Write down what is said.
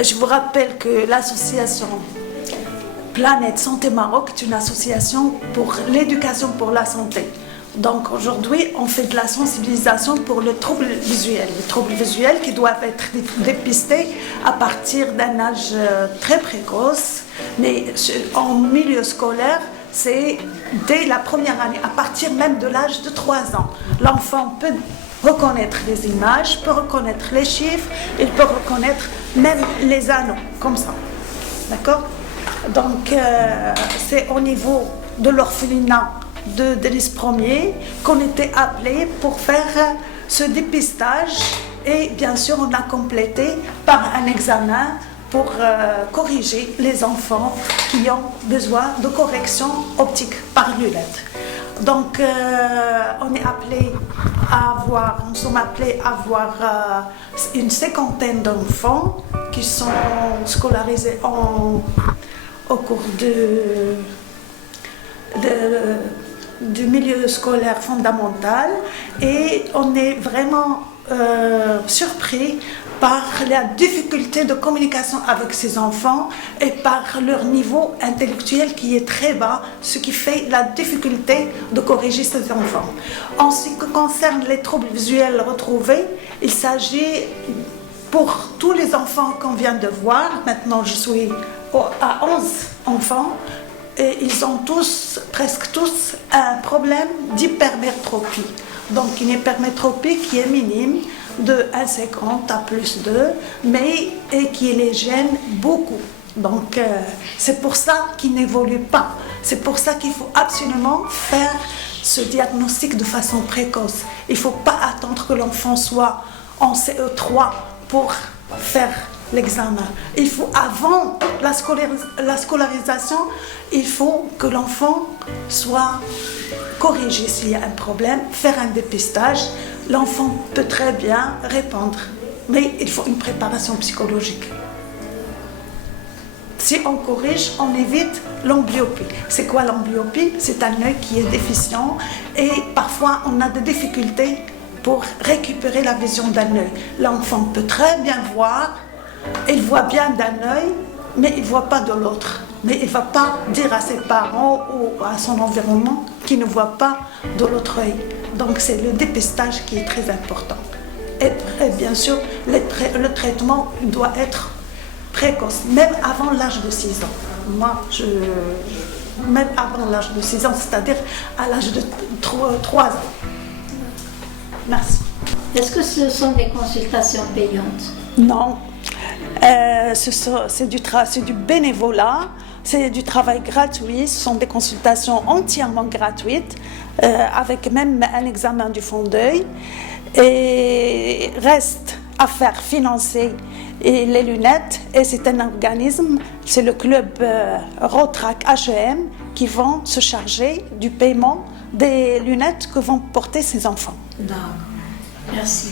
Je vous rappelle que l'association Planète Santé Maroc est une association pour l'éducation pour la santé. Donc aujourd'hui, on fait de la sensibilisation pour les troubles visuels. Les troubles visuels qui doivent être dépistés à partir d'un âge très précoce, mais en milieu scolaire, c'est dès la première année, à partir même de l'âge de 3 ans. L'enfant peut reconnaître les images, peut reconnaître les chiffres, il peut reconnaître même les anneaux, comme ça. D'accord? Donc, c'est au niveau de l'orphelinat de Driss Ier qu'on était appelé pour faire ce dépistage et bien sûr, on a complété par un examen pour corriger les enfants qui ont besoin de correction optique par lunettes. Donc, on est appelé à avoir, nous sommes appelés à avoir une cinquantaine d'enfants qui sont scolarisés au cours du milieu scolaire fondamental, et on est vraiment surpris par la difficulté de communication avec ces enfants et par leur niveau intellectuel qui est très bas, ce qui fait la difficulté de corriger ces enfants. En ce qui concerne les troubles visuels retrouvés, il s'agit pour tous les enfants qu'on vient de voir, maintenant je suis à 11 enfants, et ils ont tous, presque tous, un problème d'hypermétropie. Donc une hypermétropie qui est minime, de 1,50 à plus 2, mais et qui les gêne beaucoup. Donc c'est pour ça qu'ils n'évoluent pas. C'est pour ça qu'il faut absolument faire ce diagnostic de façon précoce. Il ne faut pas attendre que l'enfant soit en CE3 pour faire l'examen. Il faut, avant la scolarisation, il faut que l'enfant soit corrigé s'il y a un problème, faire un dépistage. L'enfant peut très bien répondre, mais il faut une préparation psychologique. Si on corrige, on évite l'amblyopie. C'est quoi l'amblyopie? C'est un œil qui est déficient et parfois on a des difficultés pour récupérer la vision d'un œil. L'enfant peut très bien voir, il voit bien d'un œil, mais il ne voit pas de l'autre. Mais il ne va pas dire à ses parents ou à son environnement qu'il ne voit pas de l'autre œil. Donc c'est le dépistage qui est très important. Et bien sûr, le traitement doit être précoce, même avant l'âge de 6 ans. Même avant l'âge de 6 ans, c'est-à-dire à l'âge de 3 ans. Merci. Est-ce que ce sont des consultations payantes? Non. C'est du bénévolat, c'est du travail gratuit, ce sont des consultations entièrement gratuites, avec même un examen du fond d'œil. Et reste à faire financer les lunettes, et c'est un organisme, c'est le club Rotrac HEM qui vont se charger du paiement des lunettes que vont porter ces enfants. D'accord, merci.